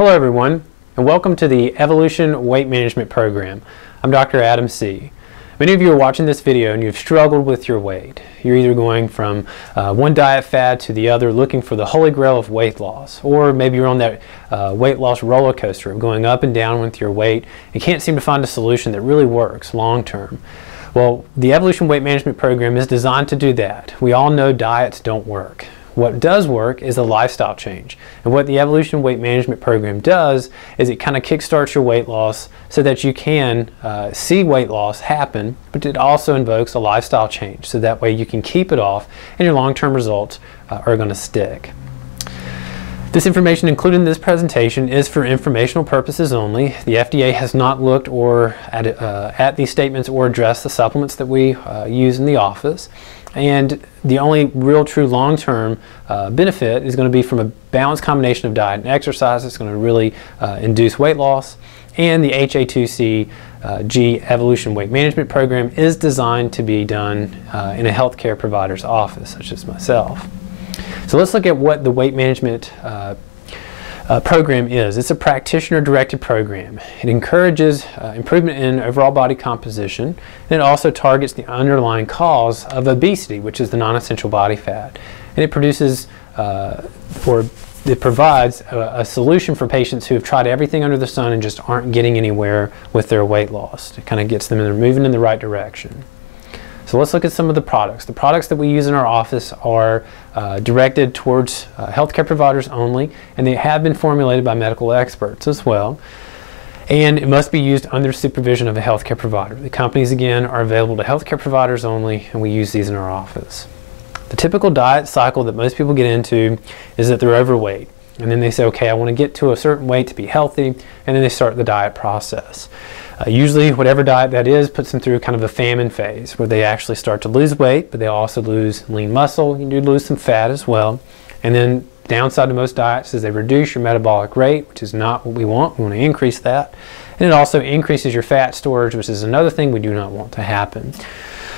Hello everyone, and welcome to the Evolution Weight Management Program. I'm Dr. Adam Seay. Many of you are watching this video and you've struggled with your weight. You're either going from one diet fad to the other looking for the holy grail of weight loss, or maybe you're on that weight loss roller coaster of going up and down with your weight and can't seem to find a solution that really works long term. Well, the Evolution Weight Management Program is designed to do that. We all know diets don't work. What does work is a lifestyle change. And what the Evolution Weight Management Program does is it kind of kickstarts your weight loss so that you can see weight loss happen, but it also invokes a lifestyle change so that way you can keep it off and your long-term results are going to stick. This information included in this presentation is for informational purposes only. The FDA has not looked at these statements or addressed the supplements that we use in the office. And the only real true long-term benefit is going to be from a balanced combination of diet and exercise that's going to really induce weight loss. And the HA2C Evolution Weight Management Program is designed to be done in a healthcare provider's office, such as myself. So let's look at what the weight management program is. It's a practitioner-directed program. It encourages improvement in overall body composition, and it also targets the underlying cause of obesity, which is the non-essential body fat. And it produces, it provides a solution for patients who have tried everything under the sun and just aren't getting anywhere with their weight loss. It kind of gets them moving in the right direction. So let's look at some of the products. The products that we use in our office are directed towards healthcare providers only, and they have been formulated by medical experts as well. And it must be used under supervision of a healthcare provider. The companies, again, are available to healthcare providers only, and we use these in our office. The typical diet cycle that most people get into is that they're overweight. And then they say, okay, I want to get to a certain weight to be healthy, and then they start the diet process. Usually, whatever diet that is puts them through kind of a famine phase where they actually start to lose weight, but they also lose lean muscle. You do lose some fat as well. And then downside to most diets is they reduce your metabolic rate, which is not what we want. We want to increase that. And it also increases your fat storage, which is another thing we do not want to happen.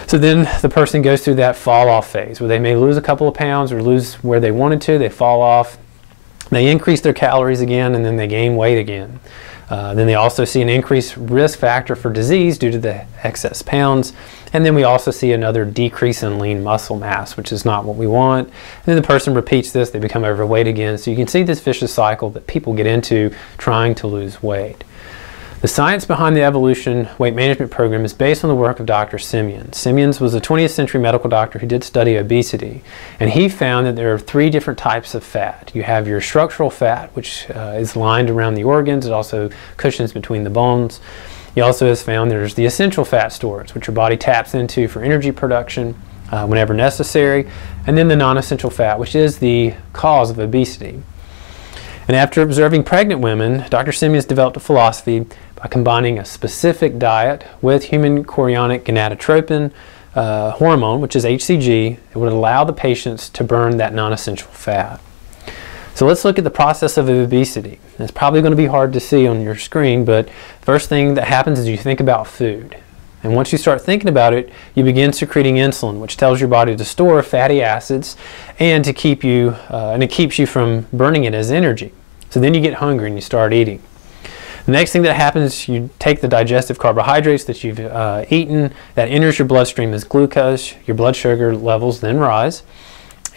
So then the person goes through that fall off phase where they may lose a couple of pounds or lose where they wanted to. They fall off. They increase their calories again, and then they gain weight again. Then they also see an increased risk factor for disease due to the excess pounds. And then we also see another decrease in lean muscle mass, which is not what we want. And then the person repeats this, they become overweight again. So you can see this vicious cycle that people get into trying to lose weight. The science behind the Evolution Weight Management Program is based on the work of Dr. Seay. Seay was a 20th century medical doctor who did study obesity, and he found that there are three different types of fat. You have your structural fat, which is lined around the organs. It also cushions between the bones. He also has found there's the essential fat stores, which your body taps into for energy production whenever necessary, and then the non-essential fat, which is the cause of obesity. And after observing pregnant women, Dr. Seay has developed a philosophy by combining a specific diet with human chorionic gonadotropin hormone, which is HCG. It would allow the patients to burn that non-essential fat. So let's look at the process of obesity. It's probably going to be hard to see on your screen, but first thing that happens is you think about food. And once you start thinking about it, you begin secreting insulin, which tells your body to store fatty acids and to keep you, and it keeps you from burning it as energy. So then you get hungry and you start eating. The next thing that happens, you take the digestive carbohydrates that you've eaten, that enters your bloodstream as glucose, your blood sugar levels then rise,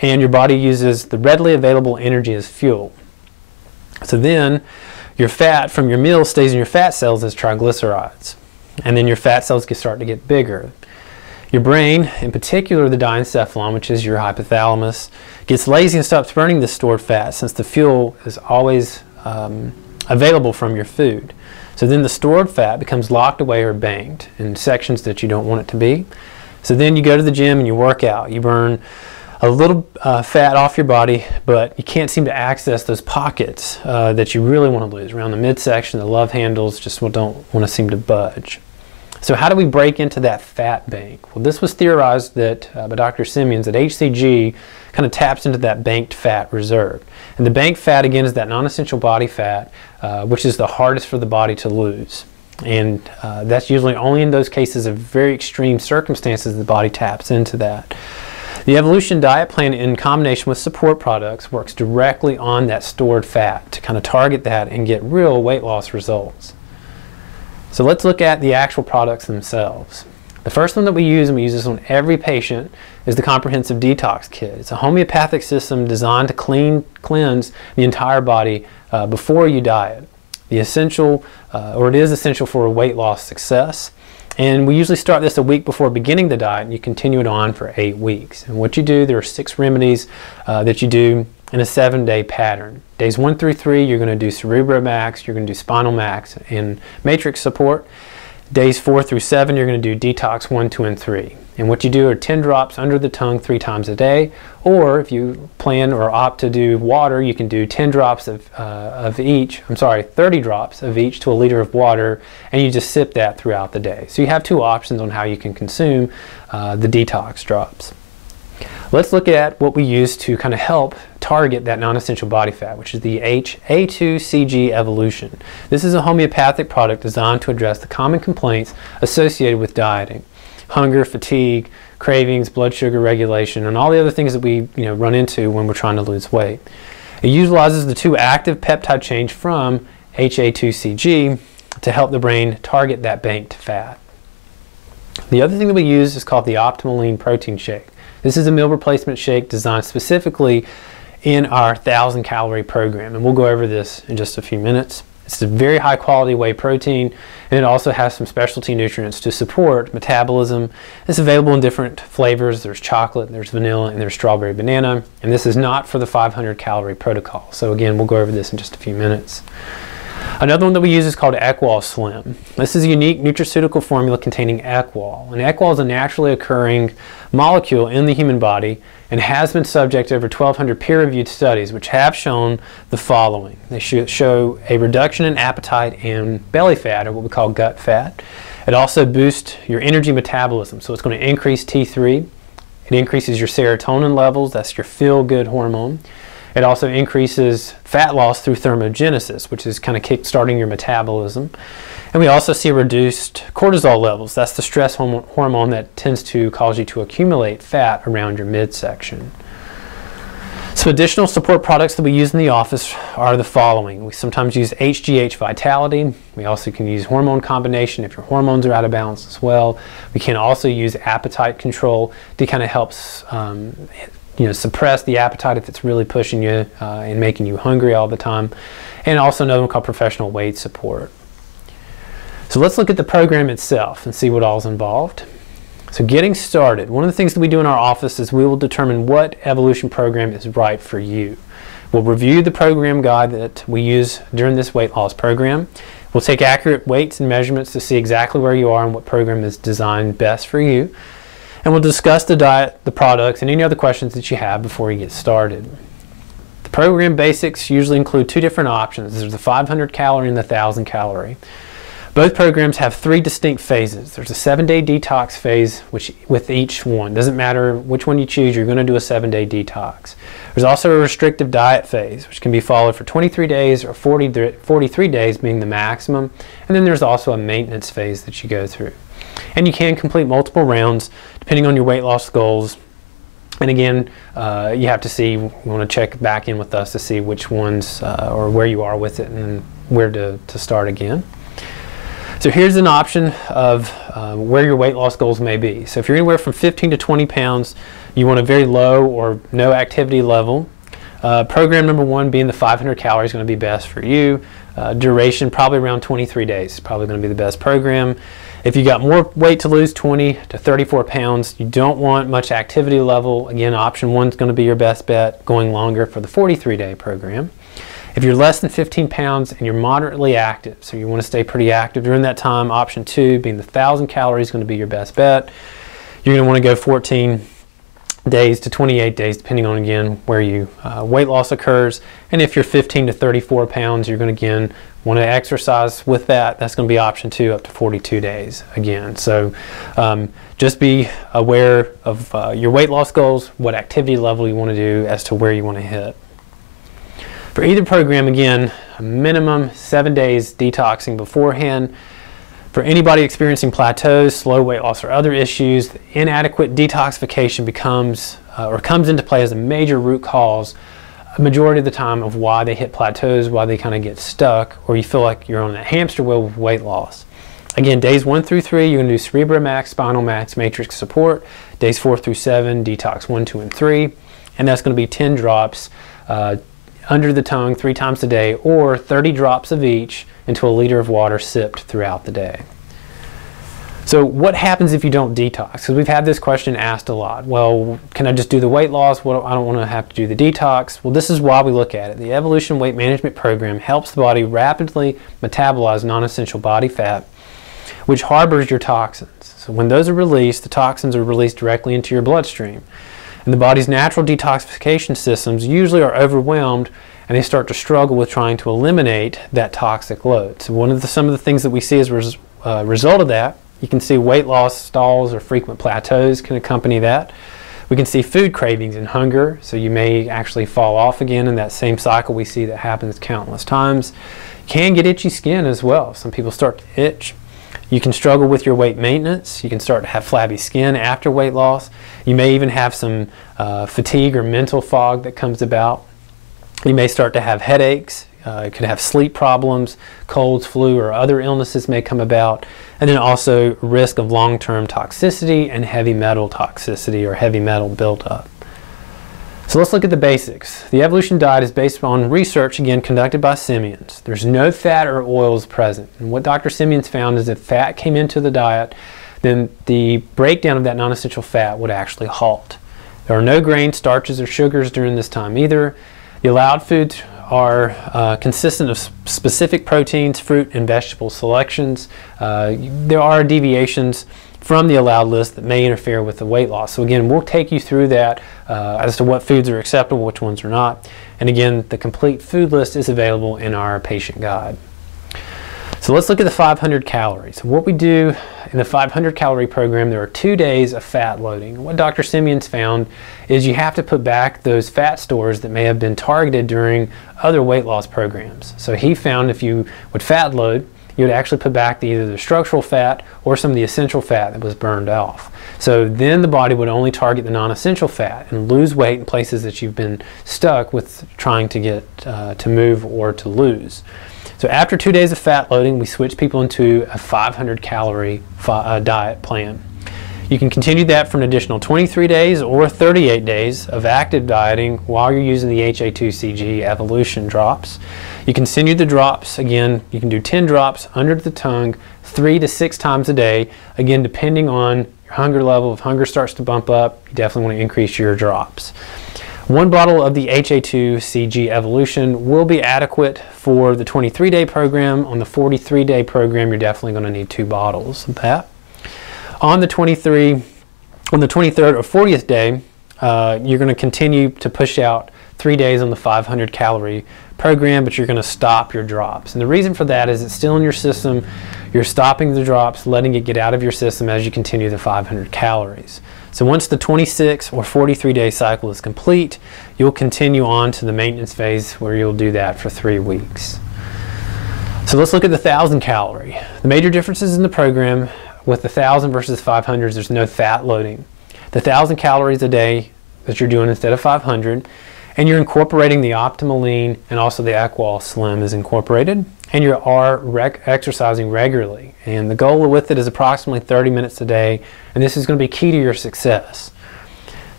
and your body uses the readily available energy as fuel. So then your fat from your meal stays in your fat cells as triglycerides, and then your fat cells start to get bigger. Your brain, in particular the diencephalon, which is your hypothalamus, gets lazy and stops burning the stored fat since the fuel is always available from your food. So then the stored fat becomes locked away or banked in sections that you don't want it to be. So then you go to the gym and you work out. You burn a little fat off your body, but you can't seem to access those pockets that you really want to lose. Around the midsection, the love handles just don't want to seem to budge. So how do we break into that fat bank? Well, this was theorized that by Dr. Seay that HCG kind of taps into that banked fat reserve. And the banked fat, again, is that non-essential body fat, which is the hardest for the body to lose. And that's usually only in those cases of very extreme circumstances the body taps into that. The Evolution diet plan, in combination with support products, works directly on that stored fat to kind of target that and get real weight loss results. So let's look at the actual products themselves. The first one that we use, and we use this on every patient, is the Comprehensive Detox Kit. It's a homeopathic system designed to cleanse the entire body before you diet. It is essential for weight loss success. And we usually start this a week before beginning the diet, and you continue it on for 8 weeks. And what you do, there are 6 remedies that you do in a 7-day pattern. Days 1 through 3, you're going to do Cerebromax, you're going to do Spinal Max and Matrix support. Days 4 through 7, you're going to do Detox 1, 2, and 3. And what you do are 10 drops under the tongue 3 times a day, or if you plan or opt to do water, you can do 30 drops of each to a liter of water, and you just sip that throughout the day. So you have 2 options on how you can consume the detox drops. Let's look at what we use to kind of help target that non-essential body fat, which is the A2CG Evolution. This is a homeopathic product designed to address the common complaints associated with dieting: hunger, fatigue, cravings, blood sugar regulation, and all the other things that we run into when we're trying to lose weight. It utilizes the 2 active peptide chains from HA2CG to help the brain target that banked fat. The other thing that we use is called the Optimal Lean Protein Shake. This is a meal replacement shake designed specifically in our 1,000-calorie program, and we'll go over this in just a few minutes. It's a very high quality whey protein, and it also has some specialty nutrients to support metabolism. It's available in different flavors. There's chocolate, there's vanilla, and there's strawberry banana, and this is not for the 500-calorie protocol. So again, we'll go over this in just a few minutes. Another one that we use is called Equal Slim. This is a unique nutraceutical formula containing Equal. And Equal is a naturally occurring molecule in the human body and has been subject to over 1,200 peer-reviewed studies, which have shown the following. They show a reduction in appetite and belly fat, or what we call gut fat. It also boosts your energy metabolism, so it's going to increase T3. It increases your serotonin levels, that's your feel-good hormone. It also increases fat loss through thermogenesis, which is kind of kick-starting your metabolism. And we also see reduced cortisol levels. That's the stress hormone that tends to cause you to accumulate fat around your midsection. Some additional support products that we use in the office are the following. We sometimes use HGH Vitality. We also can use hormone combination if your hormones are out of balance as well. We can also use appetite control to kind of help suppress the appetite if it's really pushing you and making you hungry all the time. And also another one called Professional Weight Support. So let's look at the program itself and see what all is involved. So getting started, one of the things that we do in our office is we will determine what evolution program is right for you. We'll review the program guide that we use during this weight loss program. We'll take accurate weights and measurements to see exactly where you are and what program is designed best for you. And we'll discuss the diet, the products, and any other questions that you have before you get started. The program basics usually include 2 different options. There's the 500-calorie and the 1,000-calorie. Both programs have 3 distinct phases. There's a 7-day detox phase with each one. Doesn't matter which one you choose, you're going to do a 7-day detox. There's also a restrictive diet phase, which can be followed for 23 days or 43 days being the maximum. And then there's also a maintenance phase that you go through. And you can complete multiple rounds depending on your weight loss goals. And again, you have to see, you want to check back in with us to see which ones or where you are with it and where to start again. So here's an option of where your weight loss goals may be. So if you're anywhere from 15 to 20 pounds, you want a very low or no activity level. Program number 1 being the 500 calories is going to be best for you. Duration probably around 23 days, probably going to be the best program. If you got more weight to lose, 20 to 34 pounds, you don't want much activity level. Again, option 1 is going to be your best bet, going longer for the 43-day program. If you're less than 15 pounds and you're moderately active, so you want to stay pretty active during that time, option 2 being the 1,000 calories is going to be your best bet. You're going to want to go 14 days to 28 days, depending on, again, where you weight loss occurs. And if you're 15 to 34 pounds, you're going to, again, want to exercise with that. That's going to be option 2 up to 42 days again. So just be aware of your weight loss goals, what activity level you want to do as to where you want to hit. For either program, again, a minimum 7 days detoxing beforehand. For anybody experiencing plateaus, slow weight loss, or other issues, inadequate detoxification becomes or comes into play as a major root cause a majority of the time of why they hit plateaus, why they kind of get stuck, or you feel like you're on a hamster wheel with weight loss. Again, days 1 through 3, you're going to do Cerebro Max, Spinal Max, Matrix support. Days 4 through 7, Detox 1, 2, and 3. And that's going to be 10 drops under the tongue 3 times a day, or 30 drops of each into a liter of water sipped throughout the day. So what happens if you don't detox? Because we've had this question asked a lot. Well, can I just do the weight loss? Well, I don't want to have to do the detox. Well, this is why we look at it. The Evolution Weight Management Program helps the body rapidly metabolize non-essential body fat, which harbors your toxins. So when those are released, the toxins are released directly into your bloodstream. And the body's natural detoxification systems usually are overwhelmed, and they start to struggle with trying to eliminate that toxic load. So some of the things that we see as a result of that, you can see weight loss stalls or frequent plateaus can accompany that. We can see food cravings and hunger, so you may actually fall off again in that same cycle we see that happens countless times. You can get itchy skin as well. Some people start to itch. You can struggle with your weight maintenance. You can start to have flabby skin after weight loss. You may even have some fatigue or mental fog that comes about. You may start to have headaches. You could have sleep problems, colds, flu, or other illnesses may come about. And then also risk of long-term toxicity and heavy metal toxicity or heavy metal buildup. So let's look at the basics. The Evolution diet is based on research, again, conducted by simians. There's no fat or oils present. And what Dr. Simians found is if fat came into the diet, then the breakdown of that non-essential fat would actually halt. There are no grains, starches, or sugars during this time either. The allowed foods are consistent of specific proteins, fruit, and vegetable selections. There are deviations from the allowed list that may interfere with the weight loss. So again, we'll take you through that as to what foods are acceptable, which ones are not. And again, the complete food list is available in our patient guide. So let's look at the 500 calories. What we do in the 500 calorie program, there are 2 days of fat loading. What Dr. Simians found is you have to put back those fat stores that may have been targeted during other weight loss programs. So he found if you would fat load, you would actually put back either the structural fat or some of the essential fat that was burned off. So then the body would only target the non-essential fat and lose weight in places that you've been stuck with trying to get to move or to lose. So after 2 days of fat loading, we switch people into a 500 calorie diet plan. You can continue that for an additional 23 days or 38 days of active dieting while you're using the HA2CG Evolution drops. You continue the drops, again, you can do 10 drops under the tongue 3 to 6 times a day, again, depending on your hunger level. If hunger starts to bump up, you definitely want to increase your drops. 1 bottle of the HA2CG Evolution will be adequate for the 23-day program. On the 43-day program, you're definitely going to need 2 bottles of that. On the 23rd or 40th day, you're going to continue to push out 3 days on the 500 calorie program, but you're going to stop your drops. And the reason for that is it's still in your system. You're stopping the drops, letting it get out of your system as you continue the 500 calories. So once the 26 or 43-day cycle is complete, you'll continue on to the maintenance phase where you'll do that for 3 weeks. So let's look at the 1,000 calorie. The major differences in the program with the 1,000 versus 500s, there's no fat loading. The 1,000 calories a day that you're doing instead of 500, and you're incorporating the Optimal Lean, and also the Equal Slim is incorporated, and you are exercising regularly. And the goal with it is approximately 30 minutes a day, and this is going to be key to your success.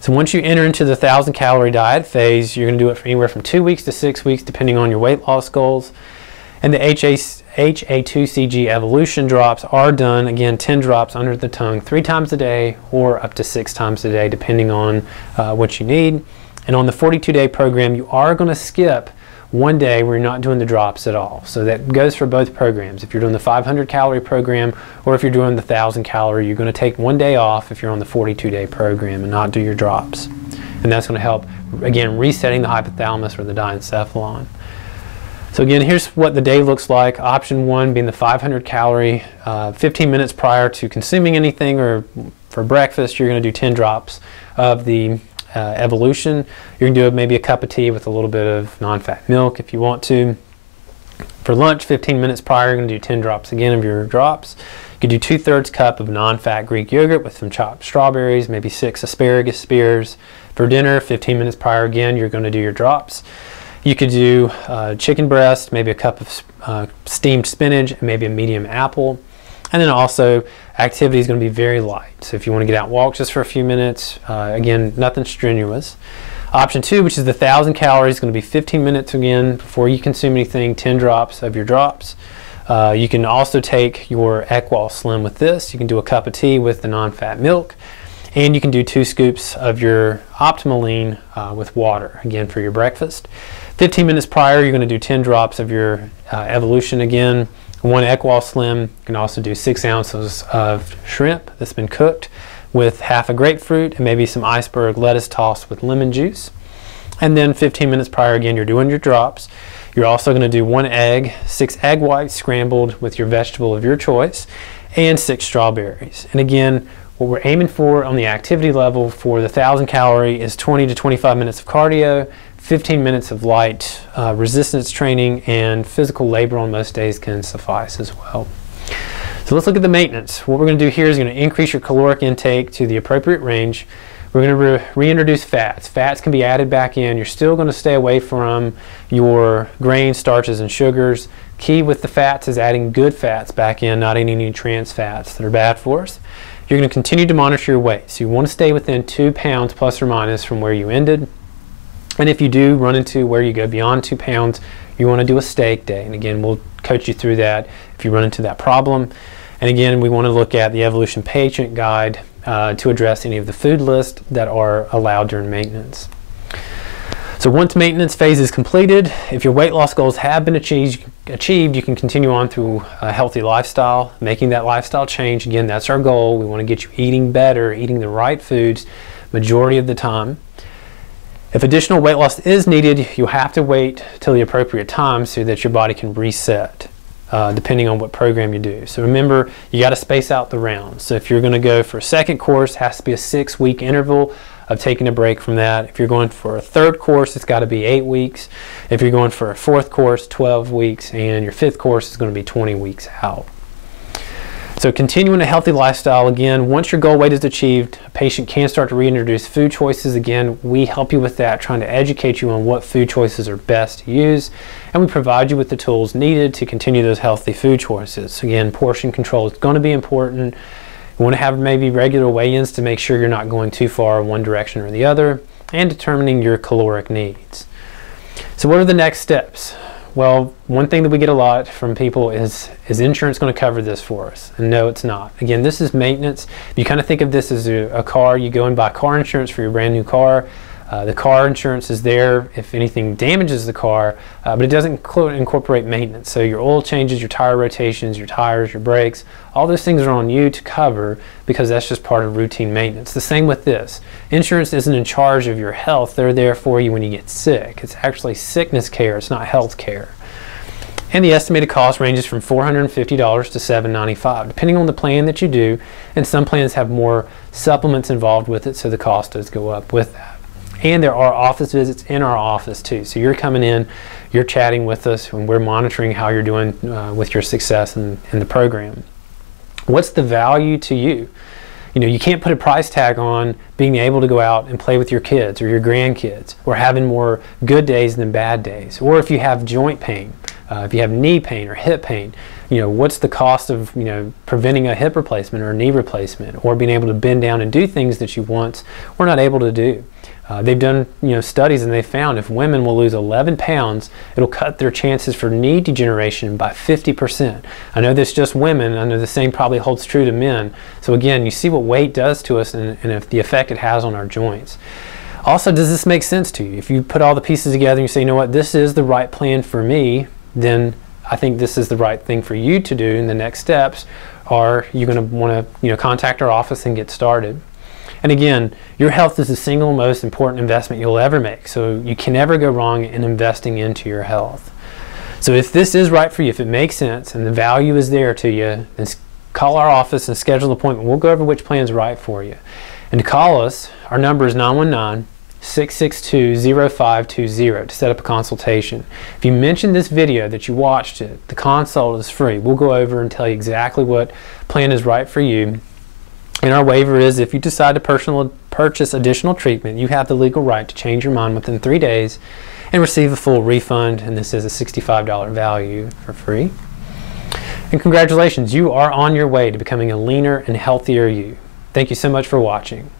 So once you enter into the 1,000 calorie diet phase, you're going to do it for anywhere from 2 weeks to 6 weeks, depending on your weight loss goals. And the HA2CG Evolution drops are done, again, 10 drops under the tongue 3 times a day or up to 6 times a day, depending on what you need. And on the 42-day program, you are going to skip 1 day where you're not doing the drops at all. So that goes for both programs. If you're doing the 500 calorie program or if you're doing the 1,000 calorie, you're going to take 1 day off if you're on the 42-day program and not do your drops. And that's going to help, again, resetting the hypothalamus or the diencephalon. So again, here's what the day looks like. Option 1 being the 500 calorie, 15 minutes prior to consuming anything, or for breakfast, you're going to do 10 drops of the Evolution. You're going to do maybe a cup of tea with a little bit of non-fat milk if you want to. For lunch, 15 minutes prior, you're going to do 10 drops again of your drops. You could do 2/3 cup of non-fat Greek yogurt with some chopped strawberries, maybe 6 asparagus spears, For dinner, 15 minutes prior, again, you're going to do your drops. You could do chicken breast, maybe a cup of steamed spinach, and maybe a medium apple. And then also, activity is going to be very light. So if you want to get out and walk just for a few minutes, again, nothing strenuous. Option 2, which is the 1,000 calories, is going to be 15 minutes again before you consume anything, 10 drops of your drops. You can also take your Equal Slim with this. You can do a cup of tea with the non-fat milk. And you can do 2 scoops of your Optimal Lean with water, again, for your breakfast. 15 minutes prior, you're going to do 10 drops of your Evolution again. 1 Equal Slim. You can also do 6 ounces of shrimp that's been cooked with half a grapefruit and maybe some iceberg lettuce tossed with lemon juice. And then 15 minutes prior, again, you're doing your drops. You're also going to do 1 egg, 6 egg whites scrambled with your vegetable of your choice, and 6 strawberries. And again, what we're aiming for on the activity level for the 1,000 calorie is 20 to 25 minutes of cardio, 15 minutes of light resistance training, and physical labor on most days can suffice as well. So let's look at the maintenance. What we're going to do here is going to increase your caloric intake to the appropriate range. We're going to reintroduce fats. Fats can be added back in. You're still going to stay away from your grains, starches, and sugars. Key with the fats is adding good fats back in, not any trans fats that are bad for us. You're going to continue to monitor your weight. So you want to stay within 2 pounds plus or minus from where you ended. And if you do run into where you go beyond 2 pounds, you want to do a stake day. And again, we'll coach you through that if you run into that problem. And again, we want to look at the Evolution Patient Guide to address any of the food lists that are allowed during maintenance. So once maintenance phase is completed, if your weight loss goals have been achieved, you can continue on through a healthy lifestyle, making that lifestyle change. Again, that's our goal. We want to get you eating better, eating the right foods majority of the time. If additional weight loss is needed, you'll have to wait till the appropriate time so that your body can reset, depending on what program you do. So remember, you got to space out the rounds. So if you're going to go for a second course, it has to be a 6-week interval of taking a break from that. If you're going for a third course, it's got to be 8 weeks. If you're going for a fourth course, 12 weeks, and your fifth course is going to be 20 weeks out. So continuing a healthy lifestyle, again, once your goal weight is achieved, a patient can start to reintroduce food choices. Again, we help you with that, trying to educate you on what food choices are best to use, and we provide you with the tools needed to continue those healthy food choices. Again, portion control is going to be important. You want to have maybe regular weigh-ins to make sure you're not going too far in one direction or the other, and determining your caloric needs. So what are the next steps? Well, one thing that we get a lot from people is insurance going to cover this for us? And no, it's not. Again, this is maintenance. You kind of think of this as a car. You go and buy car insurance for your brand new car. The car insurance is there if anything damages the car, but it doesn't incorporate maintenance. So your oil changes, your tire rotations, your tires, your brakes, all those things are on you to cover because that's just part of routine maintenance. The same with this. Insurance isn't in charge of your health. They're there for you when you get sick. It's actually sickness care. It's not health care. And the estimated cost ranges from $450 to $795, depending on the plan that you do. And some plans have more supplements involved with it, so the cost does go up with that. And there are office visits in our office too. So you're coming in, you're chatting with us, and we're monitoring how you're doing with your success in the program. What's the value to you? You know, you can't put a price tag on being able to go out and play with your kids or your grandkids, or having more good days than bad days. Or if you have joint pain, if you have knee pain or hip pain, you know, what's the cost of, you know, preventing a hip replacement or a knee replacement, or being able to bend down and do things that you once were not able to do. They've done, you know, studies, and they found if women will lose 11 pounds, it'll cut their chances for knee degeneration by 50%. I know this just women. I know the same probably holds true to men. So again, you see what weight does to us, and if the effect it has on our joints. Also, does this make sense to you? If you put all the pieces together and you say, you know what, this is the right plan for me, then I think this is the right thing for you to do. And the next steps are you're going to want to, you know, contact our office and get started. And again, your health is the single most important investment you'll ever make. So you can never go wrong in investing into your health. So if this is right for you, if it makes sense and the value is there to you, then call our office and schedule an appointment. We'll go over which plan is right for you. And to call us, our number is 919-662-0520 to set up a consultation. If you mention this video that you watched it, the consult is free. We'll go over and tell you exactly what plan is right for you. And our waiver is if you decide to purchase additional treatment, you have the legal right to change your mind within 3 days and receive a full refund, and this is a $65 value for free. And congratulations, you are on your way to becoming a leaner and healthier you. Thank you so much for watching.